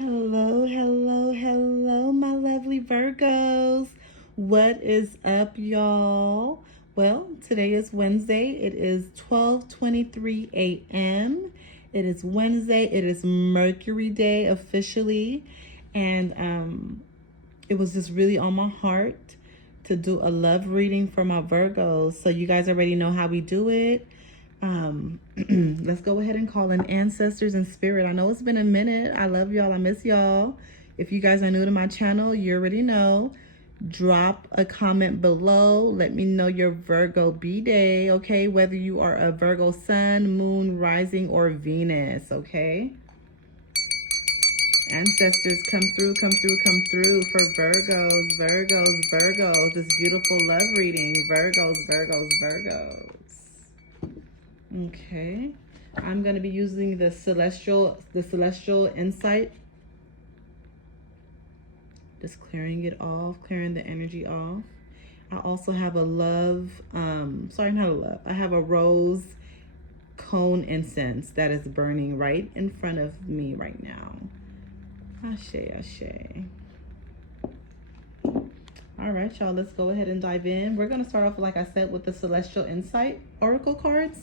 Hello, hello, hello, my lovely Virgos. What is up, y'all? Well, today is Wednesday. It is 12:23 a.m. It is Wednesday. It is Mercury Day officially. And it was just really on my heart to do a love reading for my Virgos. So you guys already know how we do it. Let's go ahead and call in ancestors and spirit. I know it's been a minute. I love y'all. I miss y'all. If you guys are new to my channel, you already know. Drop a comment below. Let me know your Virgo B-Day, okay? Whether you are a Virgo sun, moon, rising, or Venus, okay? Ancestors, come through, come through, come through for Virgos, Virgos, Virgos. This beautiful love reading. Virgos, Virgos, Virgos. Okay, I'm going to be using the celestial insight. Just clearing it off, clearing the energy off. I also have a I have a rose cone incense that is burning right in front of me right now. Ashe, ashe. All right, y'all, let's go ahead and dive in. We're going to start off, like I said, with the celestial insight oracle cards.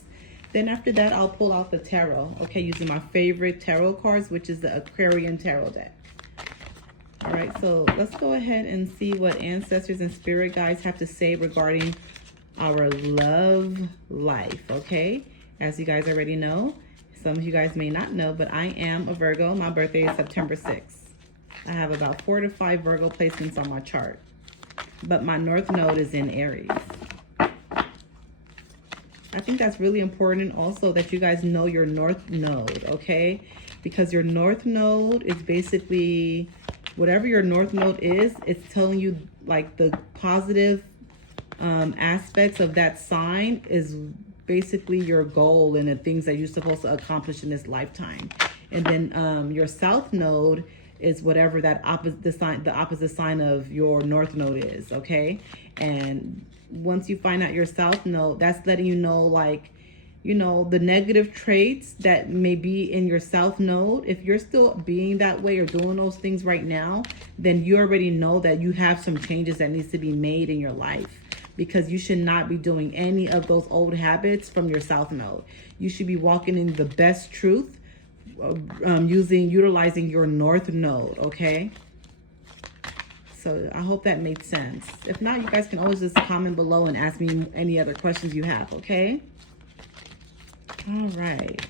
Then after that, I'll pull out the tarot, okay, using my favorite tarot cards, which is the Aquarian tarot deck. All right, so let's go ahead and see what ancestors and spirit guides have to say regarding our love life, okay? As you guys already know, some of you guys may not know, but I am a Virgo. My birthday is September 6th. I have about 4 to 5 Virgo placements on my chart, but my North Node is in Aries. I think that's really important also that you guys know your North Node, okay? Because your North Node is basically, whatever your North Node is, it's telling you like the positive aspects of that sign is basically your goal and the things that you're supposed to accomplish in this lifetime. And then your South Node is whatever that the opposite sign of your North Node is, okay? And once you find out your South Node, that's letting you know, like, you know, the negative traits that may be in your South Node. If you're still being that way or doing those things right now, then you already know that you have some changes that needs to be made in your life, because you should not be doing any of those old habits from your South Node. You should be walking in the best truth, utilizing your North Node, okay? So I hope that made sense. If not, you guys can always just comment below and ask me any other questions you have, okay? All right.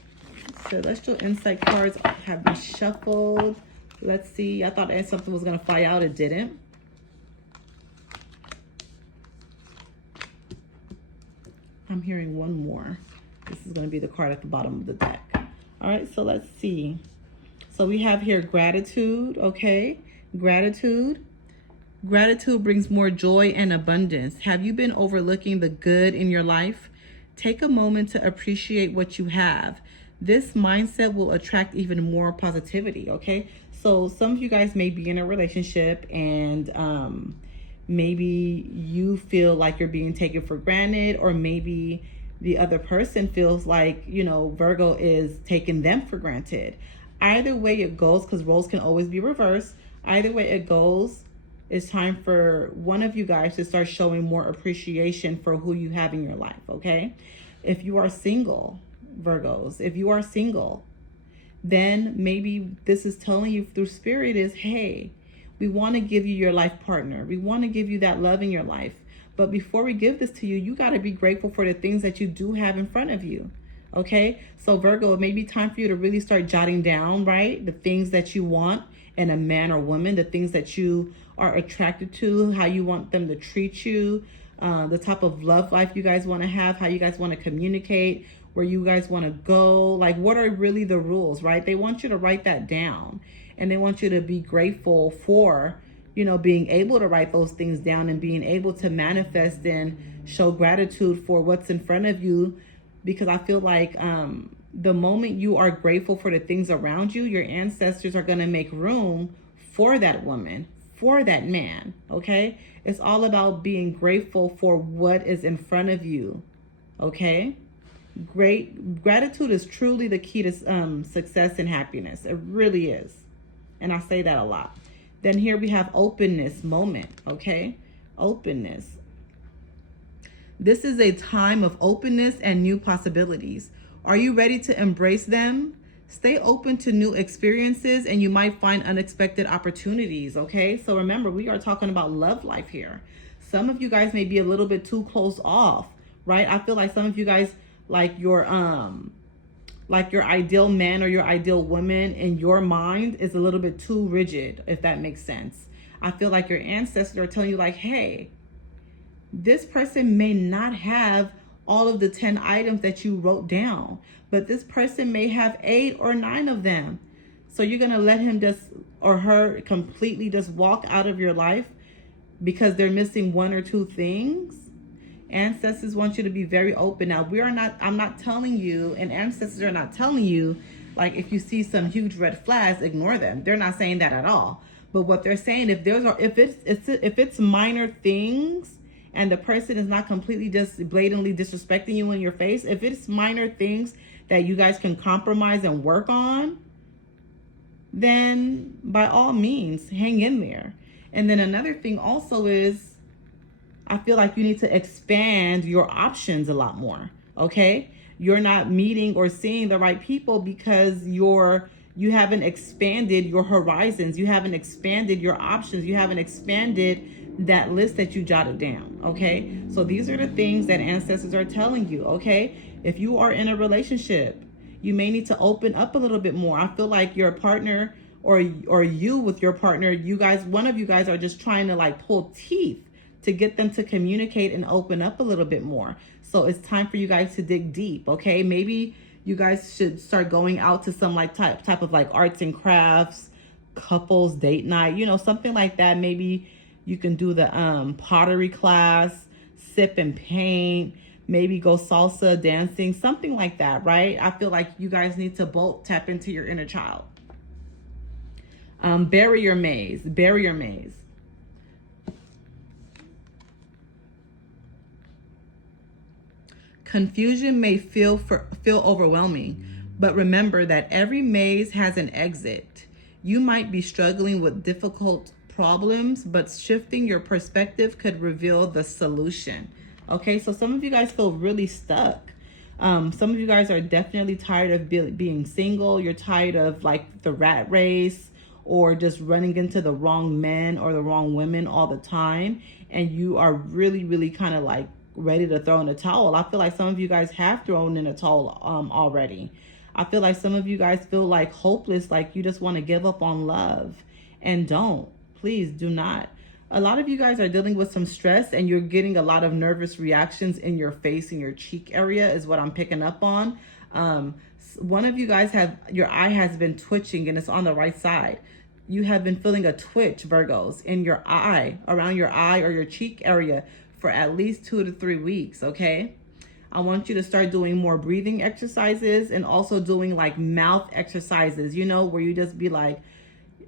Celestial insight cards have been shuffled. Let's see. I thought something was going to fly out. It didn't. I'm hearing one more. This is going to be the card at the bottom of the deck. All right, so let's see. So we have here gratitude, okay? Gratitude. Gratitude brings more joy and abundance. Have you been overlooking the good in your life? Take a moment to appreciate what you have. This mindset will attract even more positivity, okay? So some of you guys may be in a relationship and maybe you feel like you're being taken for granted, or maybe the other person feels like, you know, Virgo is taking them for granted. Either way it goes, because roles can always be reversed. Either way it goes, it's time for one of you guys to start showing more appreciation for who you have in your life, okay? If you are single, Virgos, if you are single, then maybe this is telling you through spirit is, hey, we want to give you your life partner. We want to give you that love in your life. But before we give this to you, you got to be grateful for the things that you do have in front of you, okay? So Virgo, it may be time for you to really start jotting down, right? The things that you want in a man or woman, the things that you are attracted to, how you want them to treat you, the type of love life you guys want to have, how you guys want to communicate, where you guys want to go, like what are really the rules, right? They want you to write that down, and they want you to be grateful for, you know, being able to write those things down and being able to manifest and show gratitude for what's in front of you. Because I feel like the moment you are grateful for the things around you, your ancestors are going to make room for that woman, for that man, okay? It's all about being grateful for what is in front of you, okay? Gratitude is truly the key to success and happiness. It really is. And I say that a lot. Then here we have openness moment, okay? Openness. This is a time of openness and new possibilities. Are you ready to embrace them? Stay open to new experiences and you might find unexpected opportunities, okay? So remember, we are talking about love life here. Some of you guys may be a little bit too close off, right? I feel like some of you guys, like your ideal man or your ideal woman in your mind is a little bit too rigid, if that makes sense. I feel like your ancestors are telling you like, hey, this person may not have all of the 10 items that you wrote down, but this person may have 8 or 9 of them. So you're going to let him just, or her, completely just walk out of your life because they're missing 1 or 2 things? Ancestors want you to be very open. Now, I'm not telling you, and ancestors are not telling you, like if you see some huge red flags, ignore them. They're not saying that at all. But what they're saying, if it's minor things, and the person is not completely just blatantly disrespecting you in your face, if it's minor things that you guys can compromise and work on, then by all means, hang in there. And then another thing also is, I feel like you need to expand your options a lot more, okay? You're not meeting or seeing the right people because you haven't expanded your horizons. You haven't expanded your options. You haven't expanded that list that you jotted down, okay? So these are the things that ancestors are telling you, okay? If you are in a relationship, you may need to open up a little bit more. I feel like your partner or you with your partner, one of you guys are just trying to like pull teeth to get them to communicate and open up a little bit more. So it's time for you guys to dig deep, okay? Maybe you guys should start going out to some like type of like arts and crafts, couples date night, something like that. Maybe you can do the pottery class, sip and paint, maybe go salsa dancing, something like that, right? I feel like you guys need to both tap into your inner child. Bury your maze. Confusion may feel overwhelming, but remember that every maze has an exit. You might be struggling with difficult problems, but shifting your perspective could reveal the solution. Okay, so some of you guys feel really stuck. Some of you guys are definitely tired of being single. You're tired of like the rat race or just running into the wrong men or the wrong women all the time. And you are really, really kind of like ready to throw in a towel. I feel like some of you guys have thrown in a towel already. I feel like some of you guys feel like hopeless, like you just want to give up on love. And don't. Please do not. A lot of you guys are dealing with some stress and you're getting a lot of nervous reactions in your face and your cheek area is what I'm picking up on. One of you guys your eye has been twitching and it's on the right side. You have been feeling a twitch, Virgos, in your eye, around your eye or your cheek area for at least 2 to 3 weeks, okay? I want you to start doing more breathing exercises and also doing like mouth exercises, where you just be like,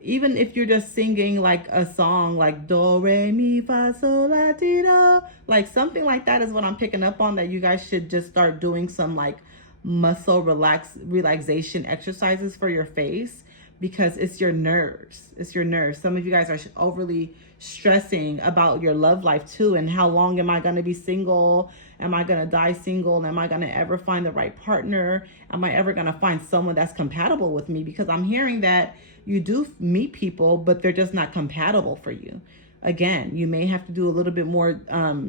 even if you're just singing like a song like do, re, mi, fa, sol, la, ti, do, like something like that is what I'm picking up on, that you guys should just start doing some like muscle relaxation exercises for your face, because it's your nerves. It's your nerves. Some of you guys are overly stressing about your love life too, and how long am I going to be single? Am I going to die single? Am I going to ever find the right partner? Am I ever going to find someone that's compatible with me? Because I'm hearing that you do meet people, but they're just not compatible for you. Again, you may have to do a little bit more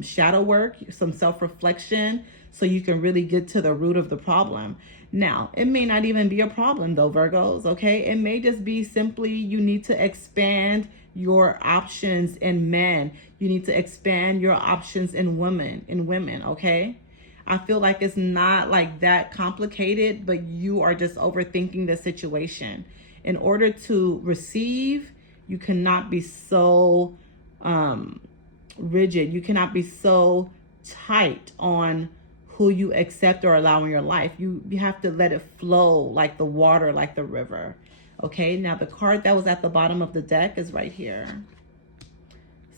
shadow work, some self-reflection, so you can really get to the root of the problem. Now, it may not even be a problem though, Virgos, okay? It may just be simply you need to expand your options in men. You need to expand your options in women, okay? I feel like it's not like that complicated, but you are just overthinking the situation. In order to receive, you cannot be so rigid. You cannot be so tight on who you accept or allow in your life. You have to let it flow like the water, like the river. Okay, now the card that was at the bottom of the deck is right here.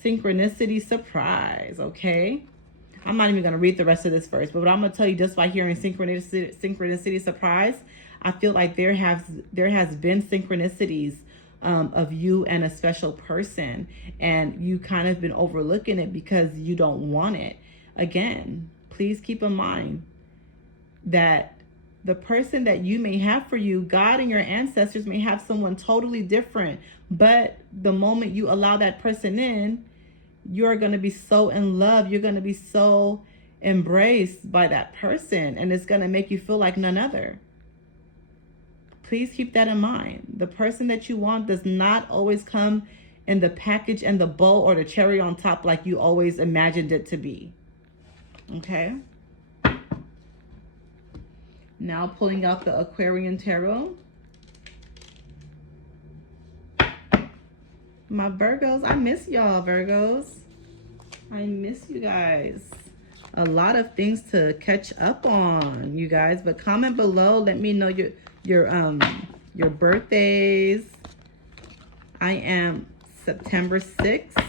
Synchronicity surprise, okay? I'm not even going to read the rest of this first, but what I'm going to tell you just by hearing synchronicity surprise, I feel like there has been synchronicities of you and a special person, and you kind of been overlooking it because you don't want it. Again, please keep in mind that the person that you may have for you, God and your ancestors may have someone totally different. But the moment you allow that person in, you're going to be so in love. You're going to be so embraced by that person, and it's going to make you feel like none other. Please keep that in mind. The person that you want does not always come in the package and the bow or the cherry on top like you always imagined it to be. Okay? Now pulling out the Aquarian Tarot. My Virgos, I miss y'all, Virgos. I miss you guys. A lot of things to catch up on, you guys. But comment below. Let me know your birthdays. I am September 6th.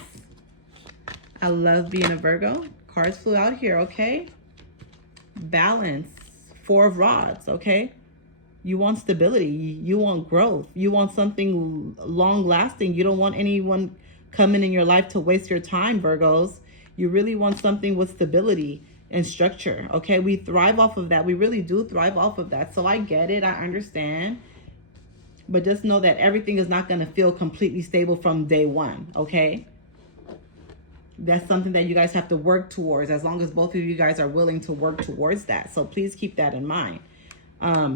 I love being a Virgo. Cards flew out here, okay? Balance. 4 of Rods, okay? You want stability. You want growth. You want something long-lasting. You don't want anyone coming in your life to waste your time, Virgos. You really want something with stability and structure, okay? We thrive off of that. We really do thrive off of that. So I get it. I understand. But just know that everything is not going to feel completely stable from day one, okay? That's something that you guys have to work towards, as long as both of you guys are willing to work towards that. So please keep that in mind.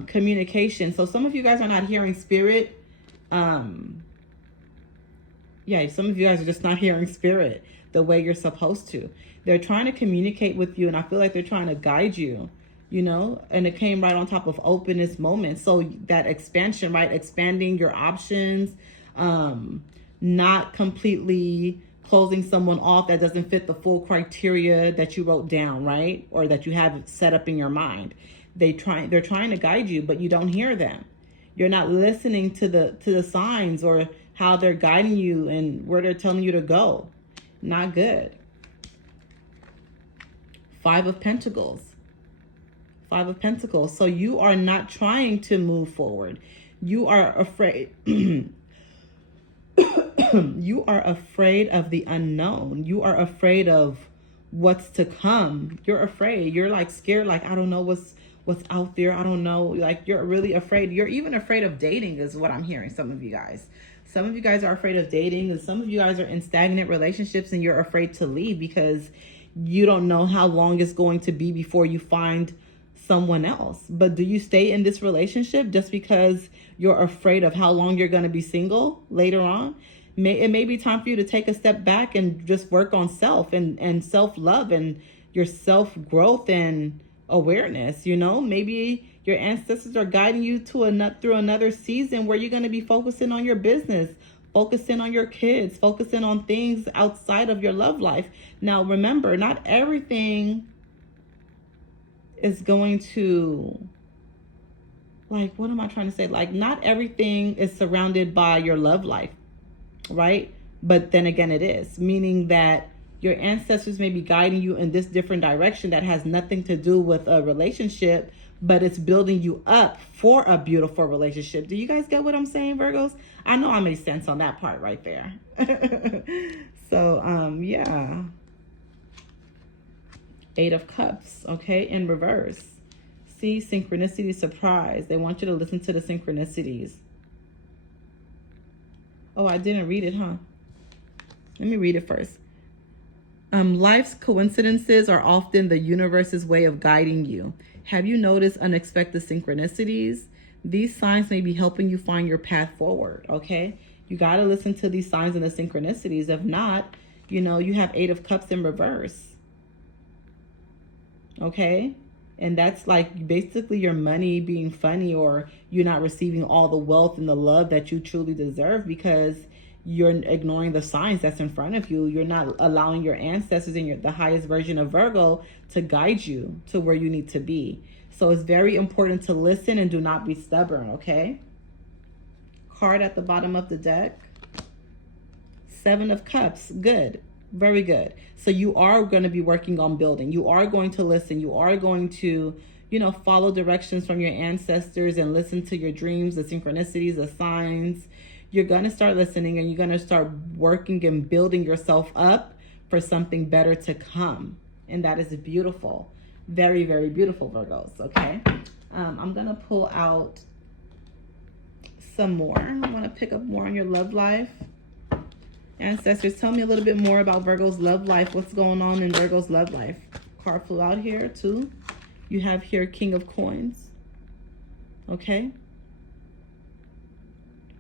Communication. So some of you guys are not hearing spirit. Yeah, some of you guys are just not hearing spirit the way you're supposed to. They're trying to communicate with you, and I feel like they're trying to guide you, you know, and it came right on top of openness moments. So that expansion, right? Expanding your options, not completely closing someone off that doesn't fit the full criteria that you wrote down, right? Or that you have set up in your mind. They're trying to guide you, but you don't hear them. You're not listening to the signs or how they're guiding you and where they're telling you to go. Not good. 5 of Pentacles. 5 of Pentacles. So you are not trying to move forward. You are afraid. You are afraid of the unknown. You are afraid of what's to come. You're afraid. You're like scared, like, I don't know what's out there. I don't know. Like, you're really afraid. You're even afraid of dating is what I'm hearing, some of you guys. Some of you guys are afraid of dating, and some of you guys are in stagnant relationships and you're afraid to leave because you don't know how long it's going to be before you find someone else. But do you stay in this relationship just because you're afraid of how long you're going to be single later on? It may be time for you to take a step back and just work on self and self-love and your self-growth and awareness. You know, maybe your ancestors are guiding you to through another season where you're going to be focusing on your business, focusing on your kids, focusing on things outside of your love life. Now, remember, not everything is going to, like, what am I trying to say? Like, not everything is surrounded by your love life, right? But then again, it is, meaning that your ancestors may be guiding you in this different direction that has nothing to do with a relationship, but it's building you up for a beautiful relationship. Do you guys get what I'm saying, Virgos? I know I made sense on that part right there. So, yeah. 8 of Cups, okay, in reverse. See, synchronicity, surprise. They want you to listen to the synchronicities. Oh, I didn't read it, huh? Let me read it first. Life's coincidences are often the universe's way of guiding you. Have you noticed unexpected synchronicities? These signs may be helping you find your path forward, okay? You got to listen to these signs and the synchronicities. If not, you know, you have 8 of Cups in reverse. Okay? And that's like basically your money being funny, or you're not receiving all the wealth and the love that you truly deserve because you're ignoring the signs that's in front of you. You're not allowing your ancestors and the highest version of Virgo to guide you to where you need to be. So it's very important to listen and do not be stubborn, okay? Card at the bottom of the deck. 7 of Cups. Good. Very good. So you are going to be working on building. You are going to listen. You are going to, you know, follow directions from your ancestors and listen to your dreams, the synchronicities, the signs. You're going to start listening, and you're going to start working and building yourself up for something better to come. And that is beautiful. Very, very beautiful, Virgos. Okay. I'm going to pull out some more. I want to pick up more on your love life. Ancestors, tell me a little bit more about Virgo's love life. What's going on in Virgo's love life? Card flew out here too. You have here King of Coins. Okay.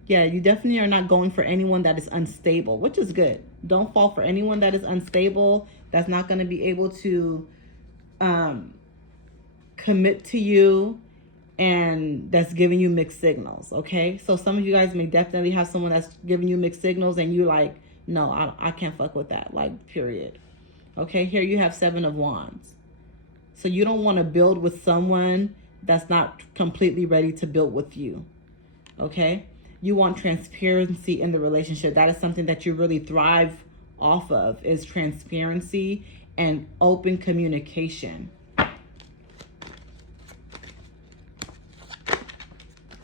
Yeah, you definitely are not going for anyone that is unstable, which is good. Don't fall for anyone that is unstable, that's not going to be able to commit to you, and that's giving you mixed signals. Okay. So some of you guys may definitely have someone that's giving you mixed signals, and you like, no, I can't fuck with that, like, period. Okay, here you have Seven of Wands. So you don't want to build with someone that's not completely ready to build with you. Okay, you want transparency in the relationship. That is something that you really thrive off of, is transparency and open communication.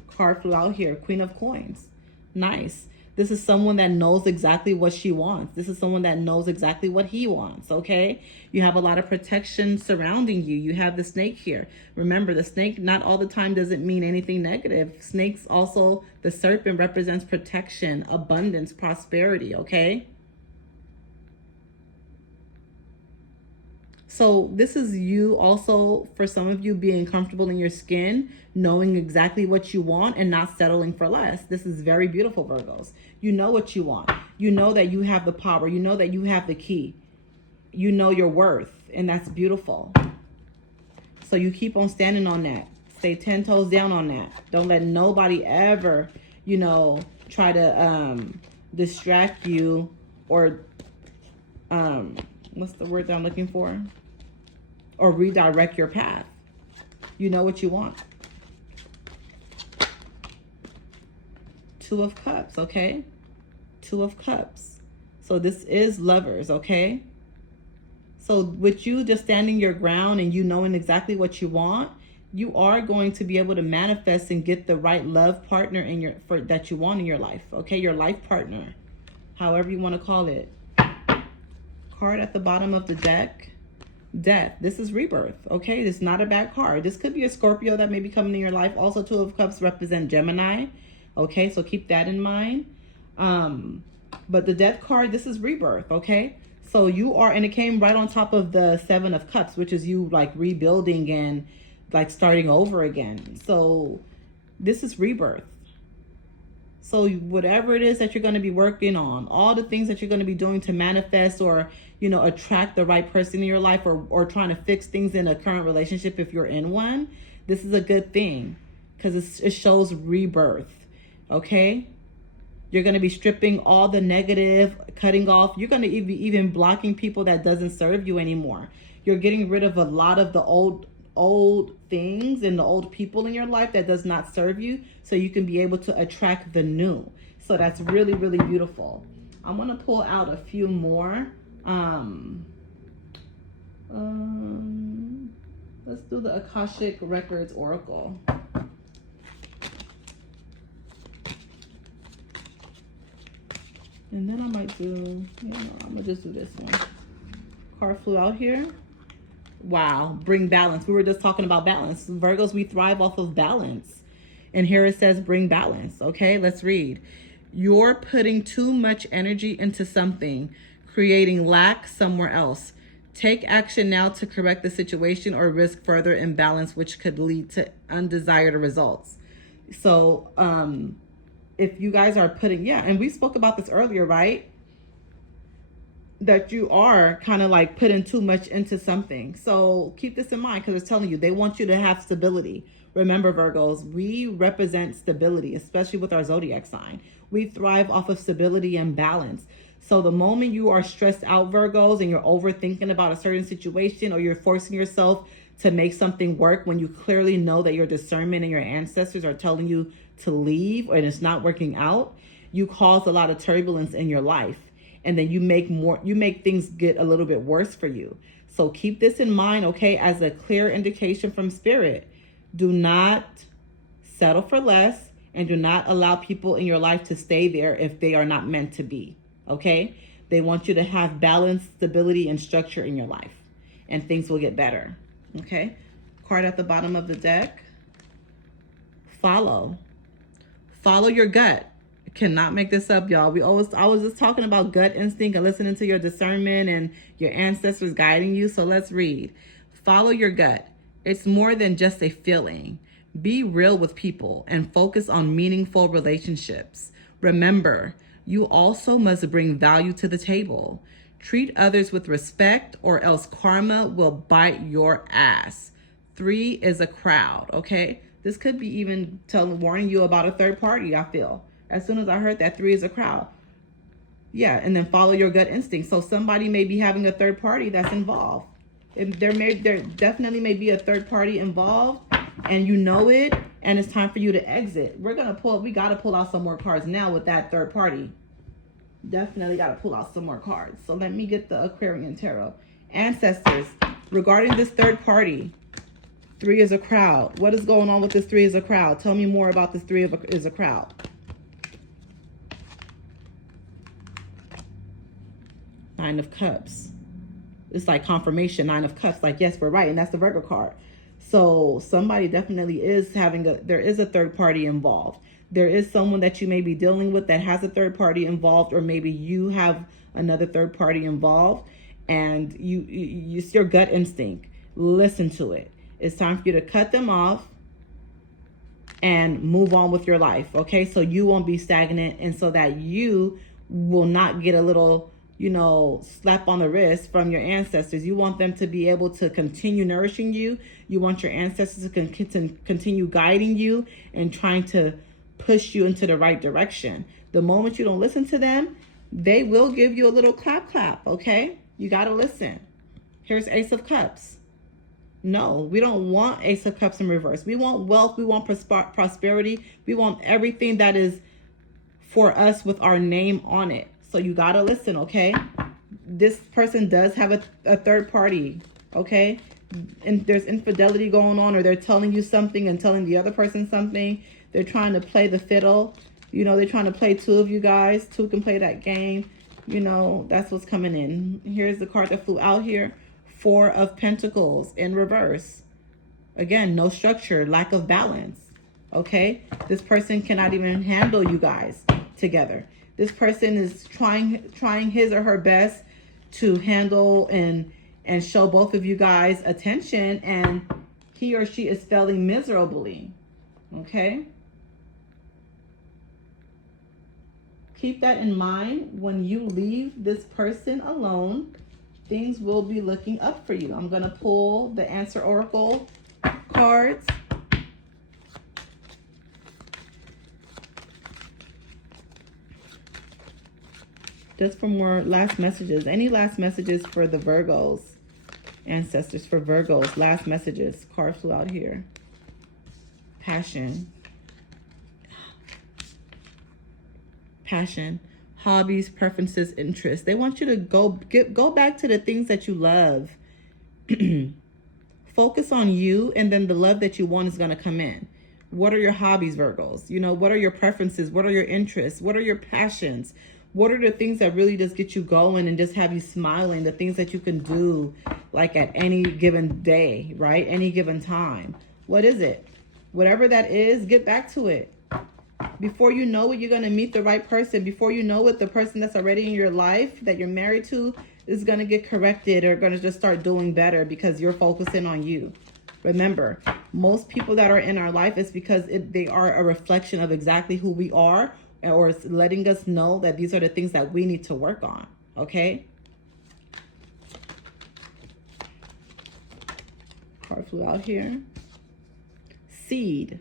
Card flew out here, Queen of Coins. Nice. This is someone that knows exactly what she wants. This is someone that knows exactly what he wants, okay? You have a lot of protection surrounding you. You have the snake here. Remember, the snake not all the time doesn't mean anything negative. Snakes also, the serpent represents protection, abundance, prosperity, okay? So this is you also, for some of you, being comfortable in your skin, knowing exactly what you want and not settling for less. This is very beautiful, Virgos. You know what you want. You know that you have the power. You know that you have the key. You know your worth, and that's beautiful. So you keep on standing on that. Stay 10 toes down on that. Don't let nobody ever, you know, try to distract you or, what's the word that I'm looking for? Or redirect your path. You know what you want. Two of Cups, okay? Two of Cups. So this is lovers, okay? So with you just standing your ground and you knowing exactly what you want, you are going to be able to manifest and get the right love partner in your that you want in your life, okay? Your life partner, however you want to call it. Card at the bottom of the deck. Death. This is rebirth, okay? This is not a bad card. This could be a Scorpio that may be coming in your life. Also, Two of Cups represent Gemini, okay? So keep that in mind. But the Death card, this is rebirth, okay? So you are, and it came right on top of the Seven of Cups, which is you like rebuilding and like starting over again. So this is rebirth. So whatever it is that you're going to be working on, all the things that you're going to be doing to manifest or, you know, attract the right person in your life, or trying to fix things in a current relationship if you're in one, this is a good thing because it shows rebirth, okay? You're going to be stripping all the negative, cutting off. You're going to be even blocking people that doesn't serve you anymore. You're getting rid of a lot of the old things and the old people in your life that does not serve you, so you can be able to attract the new. So that's really, really beautiful. I'm going to pull out a few more. Let's do the Akashic Records Oracle. And then I might do, I'm going to just do this one. Card flew out here. Wow, bring balance. We were just talking about balance. Virgos, we thrive off of balance. And here it says bring balance. Okay, let's read. You're putting too much energy into something, creating lack somewhere else. Take action now to correct the situation or risk further imbalance, which could lead to undesired results. So if you guys are putting, and we spoke about this earlier, right? That you are kind of like putting too much into something. So keep this in mind, because it's telling you they want you to have stability. Remember, Virgos, we represent stability, especially with our zodiac sign. We thrive off of stability and balance. So the moment you are stressed out, Virgos, and you're overthinking about a certain situation, or you're forcing yourself to make something work when you clearly know that your discernment and your ancestors are telling you to leave and it's not working out, you cause a lot of turbulence in your life. And then you make things get a little bit worse for you. So keep this in mind, okay, as a clear indication from Spirit. Do not settle for less, and do not allow people in your life to stay there if they are not meant to be, okay? They want you to have balance, stability, and structure in your life, and things will get better, okay? Card at the bottom of the deck. Follow your gut. Cannot make this up, y'all. I was just talking about gut instinct and listening to your discernment and your ancestors guiding you. So let's read. Follow your gut. It's more than just a feeling. Be real with people and focus on meaningful relationships. Remember, you also must bring value to the table. Treat others with respect or else karma will bite your ass. 3 is a crowd, okay? This could be even warning you about a third party, I feel. As soon as I heard that 3 is a crowd. Yeah, and then follow your gut instinct. So somebody may be having a third party that's involved. There definitely may be a third party involved, and you know it, and it's time for you to exit. We got to pull out some more cards now with that third party. Definitely got to pull out some more cards. So let me get the Aquarian Tarot. Ancestors, regarding this third party, 3 is a crowd. What is going on with this 3 is a crowd? Tell me more about this 3 is a crowd. Nine of Cups. It's like confirmation. 9 of Cups. Like, yes, we're right. And that's the Virgo card. So somebody definitely is there is a third party involved. There is someone that you may be dealing with that has a third party involved, or maybe you have another third party involved, and it's your gut instinct. Listen to it. It's time for you to cut them off and move on with your life, okay? So you won't be stagnant, and so that you will not get a little, slap on the wrist from your ancestors. You want them to be able to continue nourishing you. You want your ancestors to continue guiding you and trying to push you into the right direction. The moment you don't listen to them, they will give you a little clap, okay? You got to listen. Here's Ace of Cups. No, we don't want Ace of Cups in reverse. We want wealth. We want prosperity. We want everything that is for us with our name on it. So you got to listen, okay? This person does have a third party, okay? And there's infidelity going on, or they're telling you something and telling the other person something. They're trying to play the fiddle. They're trying to play 2 of you guys. 2 can play that game. That's what's coming in. Here's the card that flew out here. 4 of Pentacles in reverse. Again, no structure, lack of balance. Okay? This person cannot even handle you guys together. This person is trying his or her best to handle and show both of you guys attention, and he or she is failing miserably. Okay? Keep that in mind. When you leave this person alone, things will be looking up for you. I'm going to pull the Answer Oracle cards. Just for more last messages. Any last messages for the Virgos? Ancestors, for Virgos. Last messages. Card flew out here. Passion. Passion. Hobbies, preferences, interests. They want you to go back to the things that you love. Focus on you, and then the love that you want is going to come in. What are your hobbies, Virgos? What are your preferences? What are your interests? What are your passions? What are the things that really just get you going and just have you smiling? The things that you can do like at any given day, right? Any given time. What is it? Whatever that is, get back to it. Before you know it, you're going to meet the right person. Before you know it, the person that's already in your life that you're married to is going to get corrected or going to just start doing better because you're focusing on you. Remember, most people that are in our life is because they are a reflection of exactly who we are, or it's letting us know that these are the things that we need to work on, okay? Card flew out here. Seed.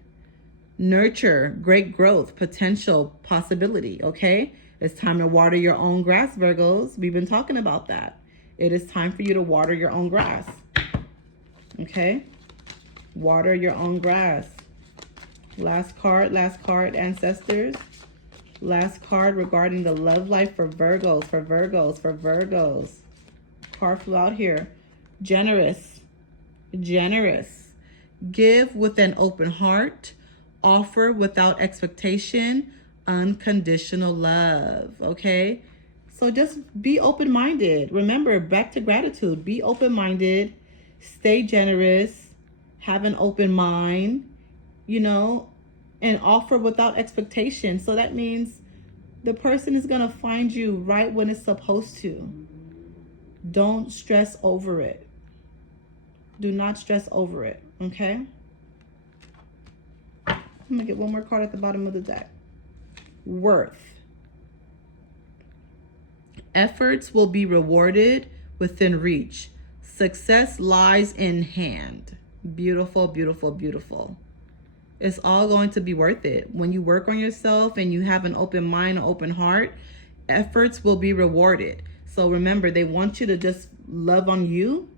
Nurture, great growth, potential, possibility, okay? It's time to water your own grass, Virgos. We've been talking about that. It is time for you to water your own grass, okay? Water your own grass. Last card, ancestors. Last card regarding the love life for Virgos, for Virgos. Card flew out here. Generous. Give with an open heart. offer without expectation, unconditional love, okay? So just be open-minded. Remember, back to gratitude. Be open-minded, stay generous, have an open mind, you know, and offer without expectation. So that means the person is going to find you right when it's supposed to. Don't stress over it. Do not stress over it, okay? I'm going to get one more card at the bottom of the deck. Worth. Efforts will be rewarded within reach. Success lies in hand. Beautiful, beautiful, beautiful. It's all going to be worth it. When you work on yourself and you have an open mind, an open heart, efforts will be rewarded. So remember, they want you to just love on you.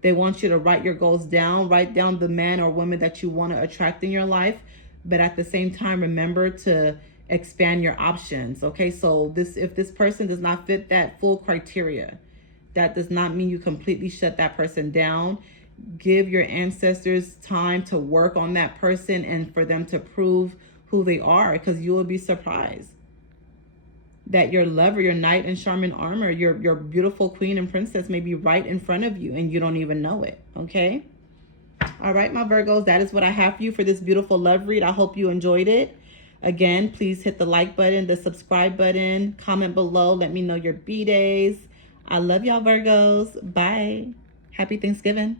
They want you to write your goals down, write down the man or woman that you want to attract in your life. But at the same time, remember to expand your options. Okay, so if this person does not fit that full criteria, that does not mean you completely shut that person down. Give your ancestors time to work on that person and for them to prove who they are, because you will be surprised that your lover, your knight in charming armor, your beautiful queen and princess may be right in front of you and you don't even know it. Okay. All right, my Virgos, that is what I have for you for this beautiful love read. I hope you enjoyed it. Again, please hit the like button, the subscribe button, comment below. Let me know your B-days. I love y'all, Virgos. Bye. Happy Thanksgiving.